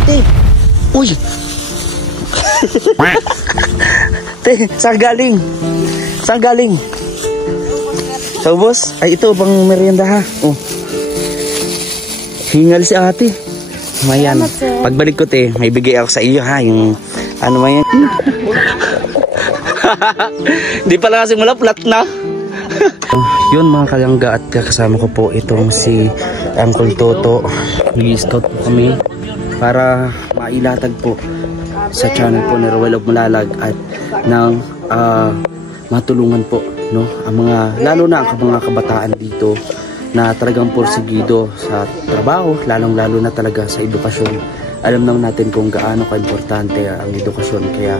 Ate! Uy! Te, saan galing? Saan galing? Sa ubos? Ay, ito, pang merienda ha. Oh. Hingal si ate. Mayan. Pagbalik ko, te, may bigay ako sa iyo ha. Yung, ano man yan? Di pala kasi mula, flat na. Yun mga kalangga, at kasama ko po itong si Uncle Toto. Nag-i-scout po kami para mailatag po sa channel po ni Ruel of Malalag at ng matulungan po, no, ang mga, lalo na ang mga kabataan dito na talagang porsigido sa trabaho, lalong-lalo na talaga sa edukasyon. Alam naman natin kung gaano ka-importante ang edukasyon, kaya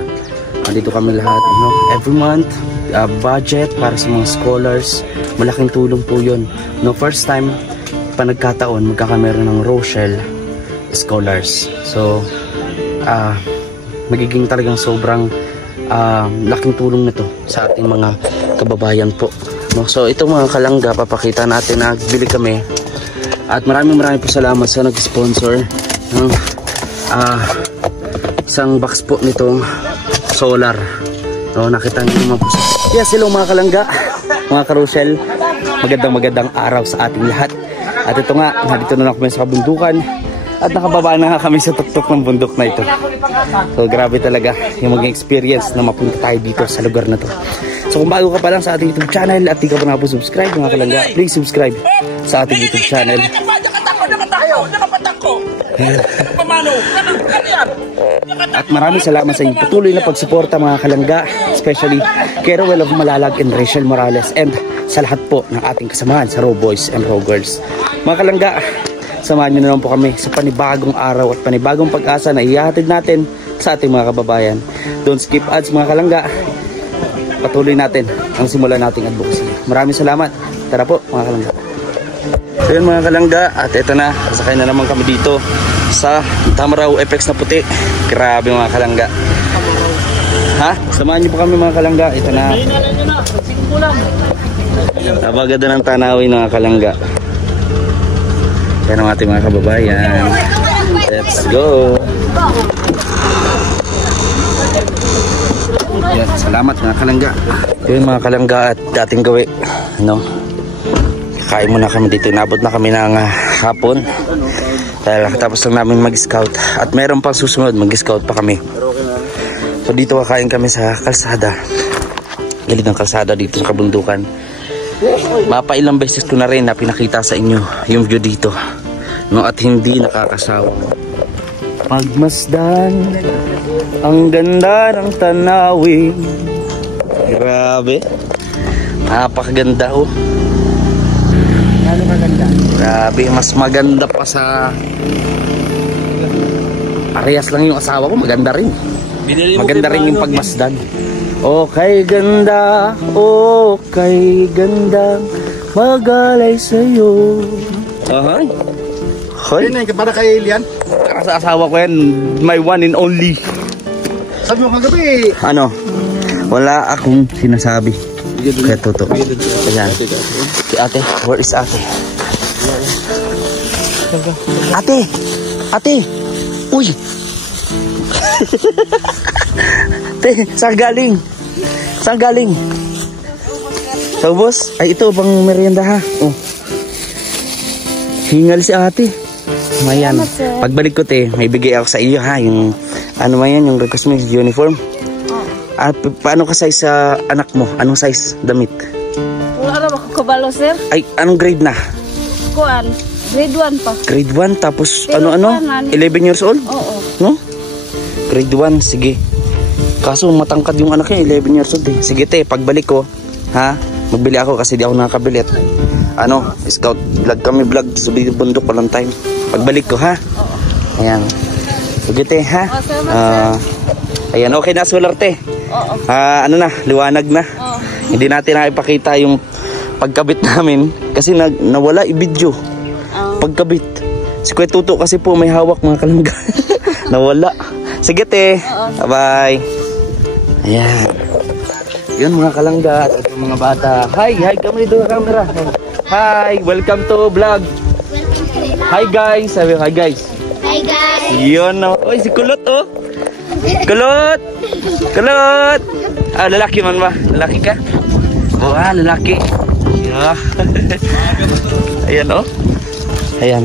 nandito kami lahat, no, every month, budget para sa mga scholars, malaking tulong po yun, no. First time pa nagkataon magkakameron ng Rochelle scholars, so magiging talagang sobrang laking tulong nito sa ating mga kababayan po, no? So ito mga kalangga, papakita natin na bili kami at maraming po salamat sa nag-sponsor ng isang box po nitong solar, no? Nakita niyo naman po. Yes, hello mga kalangga, mga karusyel, magandang araw sa ating lahat. At ito nga, nandito na kami sa kabundukan at nakababa na kami sa tuktok ng bundok na ito. So grabe talaga yung maging experience na mapunta tayo dito sa lugar na to. So kung bago ka pa lang sa ating YouTube channel at di ka pa na po subscribe mga kalangga, please subscribe sa ating YouTube channel. At maraming salamat sa inyong patuloy na pagsuporta mga kalangga, especially kay Ruel of Malalag and Rachel Morales, and sa lahat po ng ating kasamahan sa Raw Boys and Raw Girls. Mga kalangga, samahan nyo na lang po kami sa panibagong araw at panibagong pag-asa na ihahatid natin sa ating mga kababayan. Don't skip ads mga kalangga. Patuloy natin ang simula nating advocacy. Maraming salamat. Tara po mga kalangga. So yun mga kalangga, at ito na, sakay na naman kami dito sa Tamaraw FX na puti. Grabe mga kalangga. Ha? Samahan nyo po kami mga kalangga. Ito na. Napaganda ng tanawin mga kalangga. Yan ang ating mga kababayan. Let's go. Yan, salamat mga kalangga. Yun mga kalangga, at dating gawi, no? Kain muna kami dito. Inabot na kami ng hapon dahil tapos lang namin mag-scout at meron pang susunod, mag-scout pa kami. So dito kakain kami sa kalsada, gilid ng kalsada dito sa kabundukan. Mapailang beses ko na rin na pinakita sa inyo yung view dito, no, at hindi nakakasawa. Pagmasdan ang ganda ng tanawin. Grabe, napakaganda oh. Ano maganda? Grabe, mas maganda pa sa parehas lang yung asawa ko, maganda rin. Maganda rin yung pagmasdan. Okay ganda, okay ganda, magalay sa'yo. Hoy. Yun na, para kay Elian. Para sa asawa ko yan, my one and only. Sabi mo kagabi. Ano? Wala akong sinasabi. Kaya Toto. Ayan. Si ate, where is ate? Ate! Ate! Uy! Te, saan galing? Saan galing? Sa ubos? Ay, ito, pang merienda ha. Oh. Hingal si ate. Mayan. Pagbalik ko, te, may bigay ako sa iyo ha. Yung, ano man yan, yung request mo, uniform. Paano ka size sa anak mo? Anong size damit? Wala na makakabalo, sir. Ay, anong grade na? Kuan, grade 1 pa. Grade 1, tapos ano-ano? 11 years old? Oo. No? Grade 1, sige. Kaso matangkad yung anak niya, 11 years old eh. Sige te, pagbalik ko, ha? Magbili ako kasi di ako nakakabili. Ano, scout vlog kami, vlog sa bundok, walang time. Pagbalik ko, ha? Oo. Ayan. Sige te, ha? Ayan, okay na solar te. Oo. Ano na, liwanag na. Oo. Hindi natin nakipakita yung pagkabit namin kasi nawala i-video. Pagkabit. Si Kuya Tuto kasi po may hawak mga kalangga. Nawala. Sige te. Bye-bye. Ayan. Yun mga kalangga at mga bata. Hi kami dito camera. Hi, welcome to vlog. Hi guys. Sabi hi guys. Hi guys. Yun oh. Uy, si Kulot oh. Kulot! Kulot! Ah, lalaki man ba? Lalaki ka? Oh, lalaki. Yeah. Ayan oh. Ayan.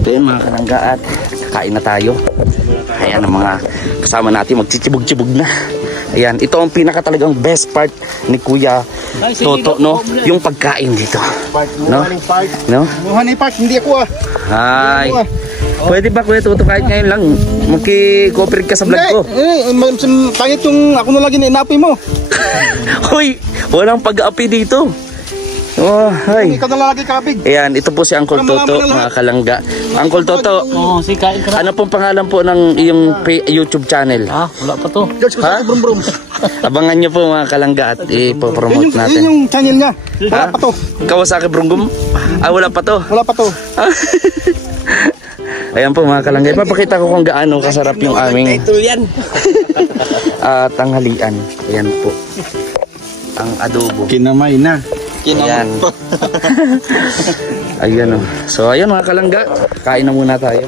Ito yun mga kalangga at kain na tayo. Ayan ang mga kasama natin magchichibog-chibog na. Ayan, ito ang pinaka talagang best part ni Kuya Toto, no? Yung pagkain dito. No? No? Muhan ni Park, hindi ako Hi. Pwede ba Kuya Toto kahit ngayon lang maki-cooperate ka sa vlog ko? Pangit yung ako na lagi inapi mo. Hoy, walang pag-api dito. Oh, hi. Ikaw na lagi kapig. Ayan, ito po si Uncle Toto, mga kalangga. Uncle Toto, kain ka na. ano pong pangalan po ng iyong YouTube channel? Wala pa to. Ha? Abangan nyo po mga kalangga at ipopromote natin. Yun yung channel niya. Ha? Wala pa to. Kawasaki Brunggum? Wala pa to. Wala pa to. Ayan po mga kalangga. Ipapakita ko kung gaano kasarap yung aming tanghalian. Ayan po. Ang adobo. Kinamay na. Ayan. Ayan o. So ayan mga kalangga. Kain na muna tayo.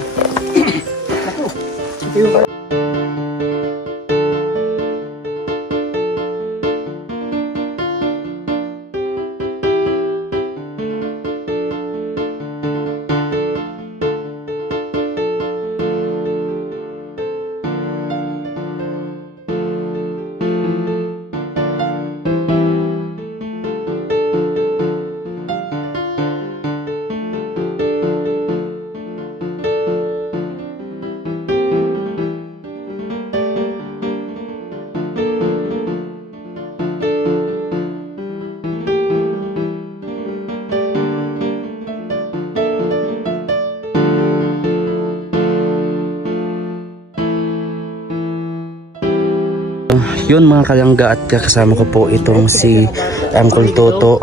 Yun mga kalangga at kasama ko po itong si Uncle Toto.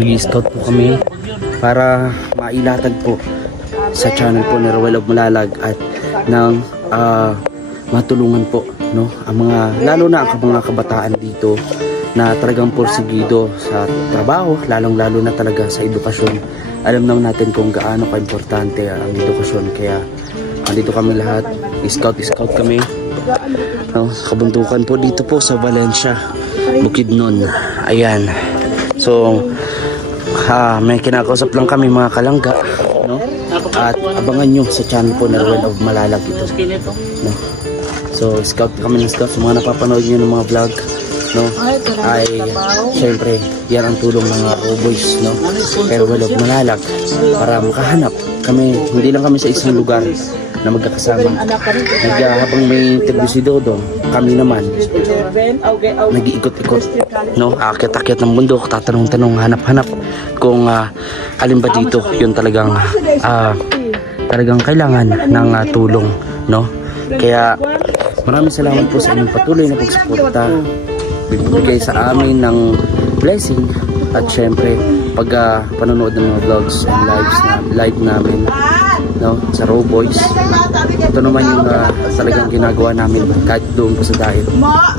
Nag-scout po kami para mailatag po sa channel po ni Ruel of Malalag at ng matulungan po no ang mga lalo na ang mga kabataan dito na talagang porsigido sa trabaho, lalong-lalo na talaga sa edukasyon. Alam naman natin kung gaano ka-importante ang edukasyon, kaya andito kami lahat, scout kami. No, kabundukan po dito po sa Valencia, Bukidnon. Ayan. So, may kinakausap lang kami mga kalangga, no? At abangan nyo sa channel po na Ruel of Malalag ito. No? So, scout kami ng scout. Sa mga napapanood nyo ng mga vlog, no? Ay, syempre, yan ang tulong ng mga boys, no? Kay Ruel of Malalag para makahanap kami, hindi lang kami sa isang lugar na magkakasama. Habang may interview si Dodong, kami naman nag-iikot-ikot, no? Akit-akit ng bundok, tatanong-tanong, hanap-hanap kung alin ba dito yun talagang kailangan ng tulong, no? Kaya maraming salamat po sa inyong patuloy na pagsuporta, bibigay sa amin ng blessing at syempre pag panonood ng mga vlogs and live namin, no, sa Raw Boys. Ito naman yung talagang ginagawa namin kahit doon po sa diet.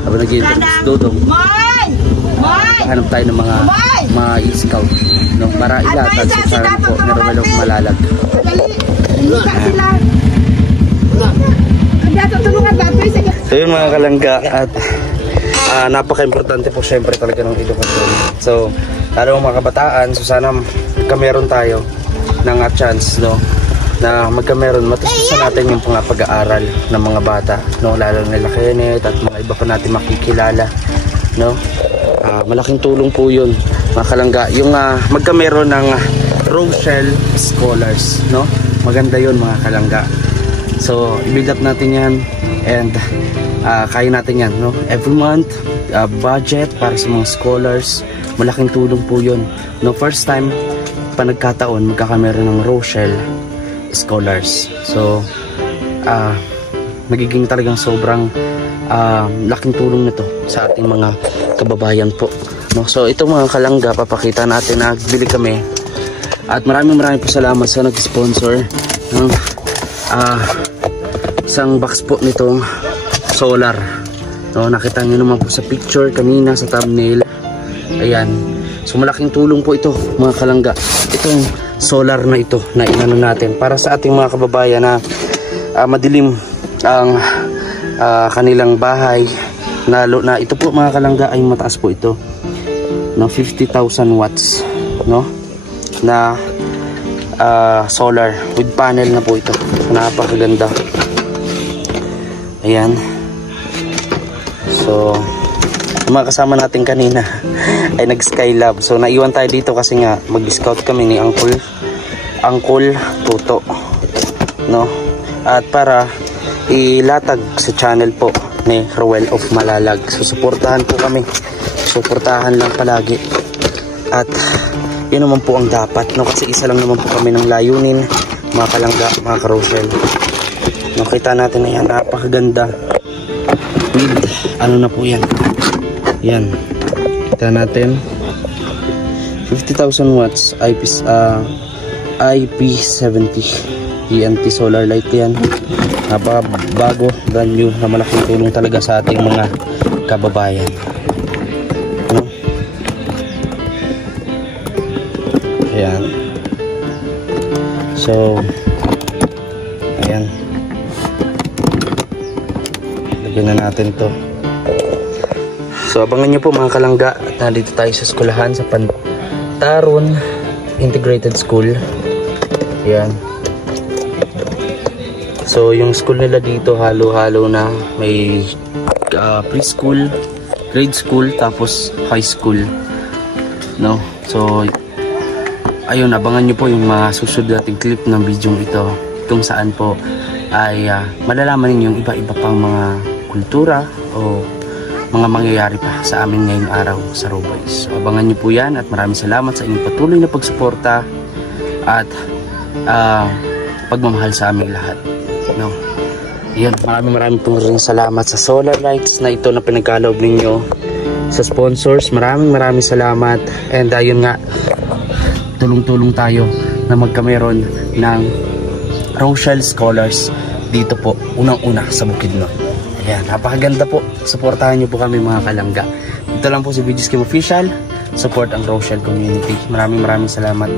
Habang nag-interview si Dodong, hanap tayo ng mga scout, no, para ilatag sa channel po na Ruel of Malalag. So yun mga kalangga at napaka-importante po syempre talaga ng edukasyon. So lalo mga kabataan, so sana magkameron tayo ng chance, no, na magkameron, matustusan natin yung pag-aaral ng mga bata, no, lalo nila Kenneth at mga iba pa natin makikilala, no. Malaking tulong po yun mga kalangga, yung magkameron ng Rochelle Scholars, no. Maganda yun mga kalangga. So i-build up natin yan and kaya natin yan, no, every month, budget para sa mga scholars. Malaking tulong po yun, no. First time pa nagkataon magkakameron ng Rochelle Scholars. So magiging talagang sobrang laking tulong nito sa ating mga kababayan po, no. So ito mga kalangga, papakita natin na bili kami at maraming po salamat sa nag-sponsor ng isang box po nitong solar, no. Nakita nyo naman po sa picture kanina sa thumbnail. Ayan. So malaking tulong po ito mga kalangga. Itong solar na ito na inano natin para sa ating mga kababayan na madilim ang kanilang bahay, na ito po mga kalangga ay mataas po ito, no, 50,000 watts, no, na solar with panel na po ito. Napakaganda. Ayan. So yung mga kasama natin kanina ay nag Skylab, so naiwan tayo dito kasi nga mag-scout kami ni Uncle Toto, no, at para ilatag sa channel po ni Rowell of Malalag. So suportahan po kami, suportahan lang palagi, at yun naman po ang dapat, no, kasi isa lang naman po kami ng layunin, mga kalangga, mga ka-Rochelle. Nakita natin na yan, napakaganda with ano na po yan. Yan, kita natin 50,000 watts IP70 TNT solar light yan. Bago, brand new, na malaking tulong talaga sa ating mga kababayan, no? Ayan. So ayan, lagyan na natin to. So abangan nyo po mga kalangga, at nandito tayo sa eskwelahan sa Pantaron Integrated School. Ayan. So yung school nila dito halo-halo na, may preschool, grade school, tapos high school, no. So ayun, abangan nyo po yung mga susunod nating clip ng video ito, kung saan po ay malalaman ninyo yung iba-iba pang mga kultura o mga mangyayari pa sa amin ngayong araw sa Roboys. So, abangan nyo po yan, at maraming salamat sa inyong patuloy na pagsuporta at pagmamahal sa aming lahat, no? Yan, maraming pong rin salamat sa solar lights na ito na pinagkaloob ninyo, sa sponsors, maraming salamat. And ayun nga, tulong-tulong tayo na magkameron ng Rochelle Scholars dito po, unang-una sa Bukidnon. Ayan, napakaganda po. Suportahan nyo po kami mga kalangga. Ito lang po si VG's Kim Official. Support ang Rochelle community. Maraming salamat.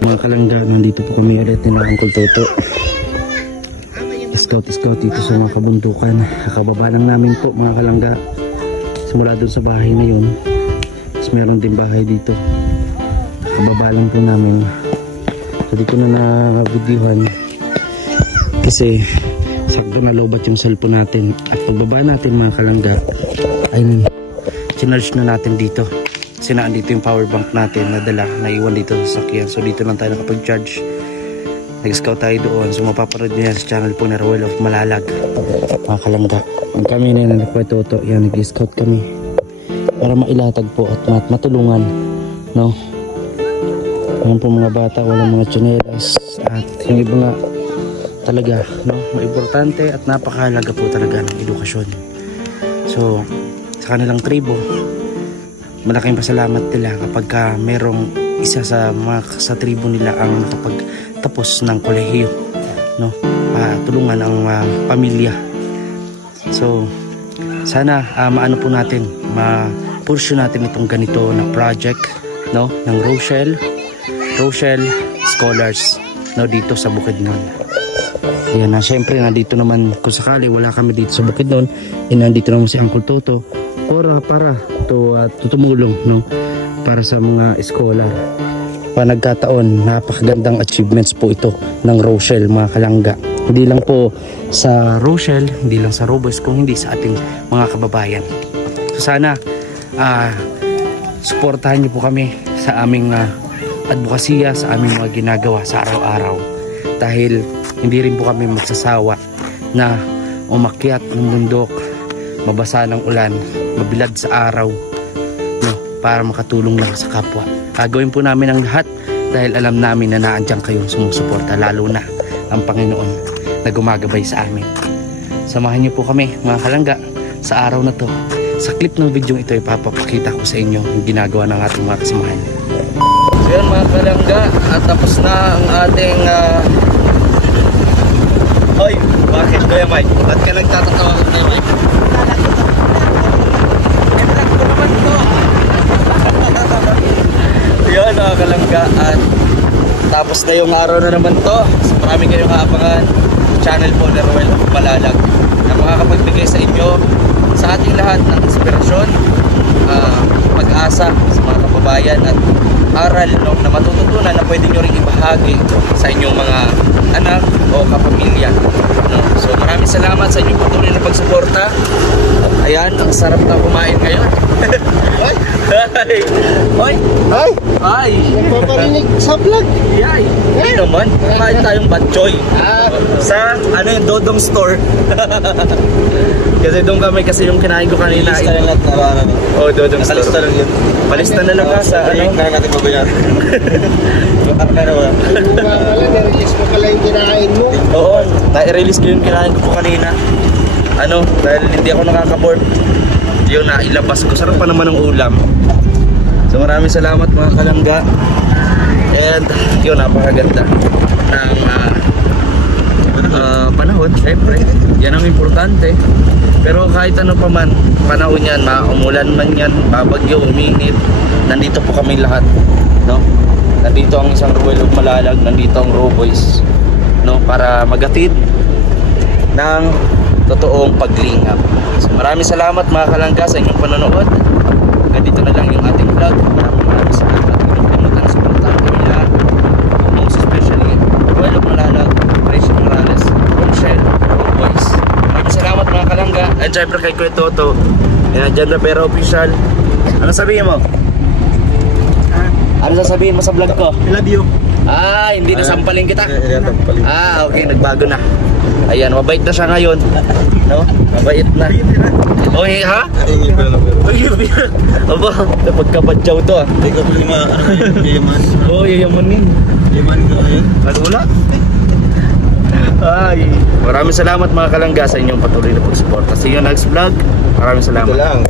Mga kalangga, nandito po kami ulit ni Uncle Toto. Scout dito sa mga kabundukan. Kakababa lang namin po mga kalangga. Simula dun sa bahay na yun. Tapos meron din bahay dito. Kakababa lang po namin. So dito na na-videohan kasi sakto na lobat yung cellphone natin. At pagbaba natin mga kalangga ay sinarge na natin dito. Sinaan dito yung power bank natin na dala, naiwan dito sa sakyan. So dito lang tayo nakapag-charge. Nag-scout tayo doon. So mapapanood nyo yan sa channel po na Rowell of Malalag, mga kalangga. Ang kami na yan nagpatuto, yan, nag-scout kami para mailatag po at matulungan, no? Ayan po mga bata, walang mga tsinelas, at yung iba nga talaga, no, maimportante at napakahalaga po talaga ng edukasyon. So sa kanilang tribo, malaking pasalamat nila kapag merong isa sa mga sa tribo nila ang nakapagtapos ng kolehiyo, no, tulungan ang pamilya. So sana maano po natin, ma-pursue natin itong ganito na project, no, ng Rochelle Scholars, no, dito sa Bukidnon. Ayan na, syempre nandito naman, kung sakali wala kami dito sa Bukidnon, nandito naman si Uncle Toto para tumulong, no, para sa mga scholar. Panagkataon, napakagandang achievements po ito ng Rochelle mga kalangga. Hindi lang po sa Rochelle, hindi lang sa Roboys, kung hindi sa ating mga kababayan. So sana suportahan niyo po kami sa aming advokasya, sa aming mga ginagawa sa araw-araw, dahil hindi rin po kami magsasawa na umakyat ng bundok, mabasa ng ulan, mabilad sa araw, no, para makatulong lang sa kapwa. Gagawin po namin ang lahat dahil alam namin na naandyan kayong sumusuporta, lalo na ang Panginoon na gumagabay sa amin. Samahan niyo po kami mga kalangga sa araw na to. Sa clip ng video ito, ipapakita ko sa inyo yung ginagawa ng ating mga kasamahan. So yan mga kalangga, at tapos na ang ating Hoy, bakit Kuya Mike? Ba't ka nagtatatawa ko Kuya Mike? Yan mga kalangga, at Matapos na yung araw na naman to. So, marami kayong aabangan. Channel po ni Ruel of Malalag na makakapagbigay sa inyo, sa ating lahat, ng inspirasyon, pag-asa sa mga kababayan at aral, no, na matututunan na pwede nyo rin ibahagi sa inyong mga anak o kapamilya, no? So maraming salamat sa inyong patuloy na pagsuporta. Ayan, ang sarap na kumain ngayon. Ay! Ay! Ay! Ay! Nagpaparinig sa vlog. Ay! Ay naman, kumain tayong batchoy sa ano yung Dodong store. Kasi doon kami, kasi yung kinain ko kanina. Palista lang lahat na ano. Oh, Dodong store. Palista lang yun. Palista na lang sa ano. Kaya natin babayaran. Ano na wala. Nare-release mo pala yung kinain mo. Oo, na-release ko yung kinain ko po kanina. Ano, dahil hindi ako nakaka-board. Yun na, ilabas ko. Sarap pa naman ng ulam. So maraming salamat mga kalangga. And yun, napakaganda ng panahon. Siyempre, yan ang importante. Pero kahit ano pa man, panahon yan, umulan man yan, babagyo, uminit, nandito po kami lahat, no? Nandito ang isang Ruel of Malalag, nandito ang Raw Boys, no? Para magatid ng totoong paglingap. So maraming salamat mga kalangga sa inyong panonood. Ganito na lang yung ating vlog. Maraming salamat. Huwag na supportan kami lahat. Most especially Ruel of Malalag, Rachel Morales, Rochelle, Raw Boys. Maraming salamat mga kalangga. And syempre kay Kuya Toto, Jan Rapera Official. Ano sabihin mo? Ano sasabihin mo sa vlog ko? I love you. Ah, hindi na sampalin kita. Tampalin. Ah, okay, nagbago na. Ayan, mabait na siya ngayon. No? Mabait na. Okay, ha? Ay, pala. Aba, napagkabadyaw to ah. Hindi ka pala yaman. Oo, yayamanin. Yaman ka ngayon. Ano wala? Ay, maraming salamat mga kalangga sa inyong patuloy na pagsuporta. See you next vlog. Maraming salamat. Ito lang.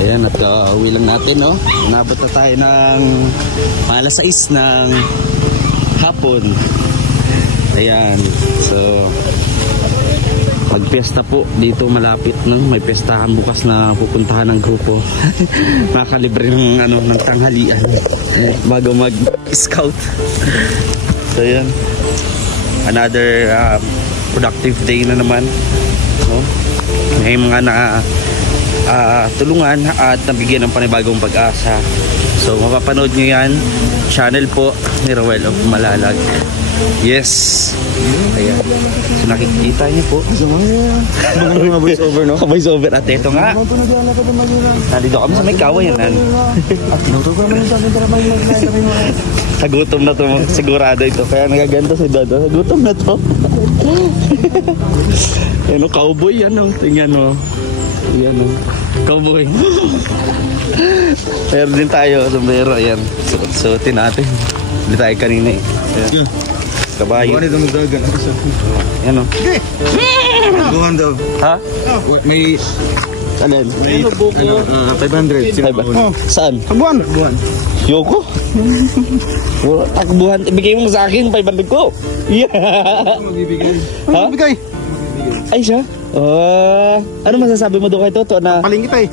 Ayan, at uwi lang natin, no? Nabot na tayo ng alas 6 ng hapon. Ayan, so magpiyesta po dito malapit, no? May piyestahan bukas na pupuntahan ng grupo. Makakalibre ng, ng tanghalian bago mag-scout. So ayan, another productive day na naman, no? May mga tulungan at nabigyan ng panibagong pag-asa. So mapapanood nyo yan, channel po ni Ruel of Malalag. Yes. Ayan. So nakikita niyo po. Mga voice over, no? Voice over at ito nga. Nandito kami sa may kawayan. Sa gutom na to, sigurado ito. Kaya nagaganda si Dodo. Sa gutom na to. Ano, cowboy yan, no? Tingnan mo. Yan, no? Cowboy. Meron din tayo, sombrero. Ayan, suotin natin. Hindi tayo kanina eh. Ayan. Kabayo. Buwan ito magdagan. Yan, no? Buwan daw. Ha? May... Alin? May... 500. Saan? Kabuan. Yoko? Takbuhan. Ibigay mo sa akin 500 ko. Yeah. Magbibigay. Ha? Bigay. Ay siya? Ano masasabi mo doon kay Toto na Paling kita eh.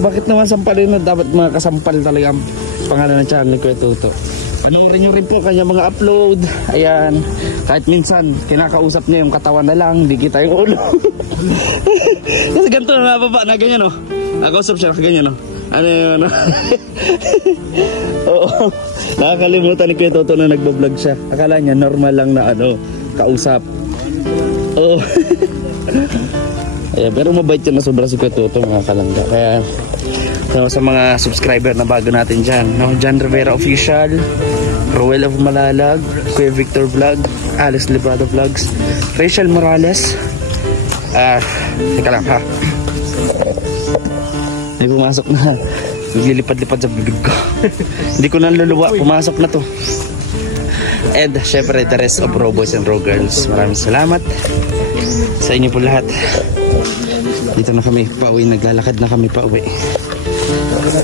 bakit naman sampalin na dapat mga kasampal talaga ang pangalan ng channel ko Toto. Panoorin nyo rin po kanya mga upload. Ayan, kahit minsan kinakausap niya yung katawan na lang, di kita yung ulo. Kasi ganito na nababa na ganyan, oh. Nakausap siya, ganyan, no? Ano yun, ano? Oo. Nakakalimutan ni Kuya Toto na nagbablog siya. Akala niya normal lang na ano, kausap. Oo. Ayan, pero mabait yan na sobra si Kuya Toto, mga kalangga. Kaya sa mga subscriber na bago natin dyan, no? John Rivera Official, Roel of Malalag, Kuya Victor Vlog, Alex Librado Vlogs, Rachel Morales. Teka lang ha. May pumasok na. Naglilipad-lipad sa bibig ko. Hindi ko na luluwa. Pumasok na to. And syempre the rest of Raw Boys and Raw Girls. Maraming salamat sa inyo po lahat. Dito na kami pauwi. Naglalakad na kami pauwi.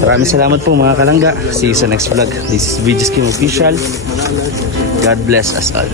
Maraming salamat po mga kalangga. See you sa next vlog. This is VJ Kim Official. God bless us all.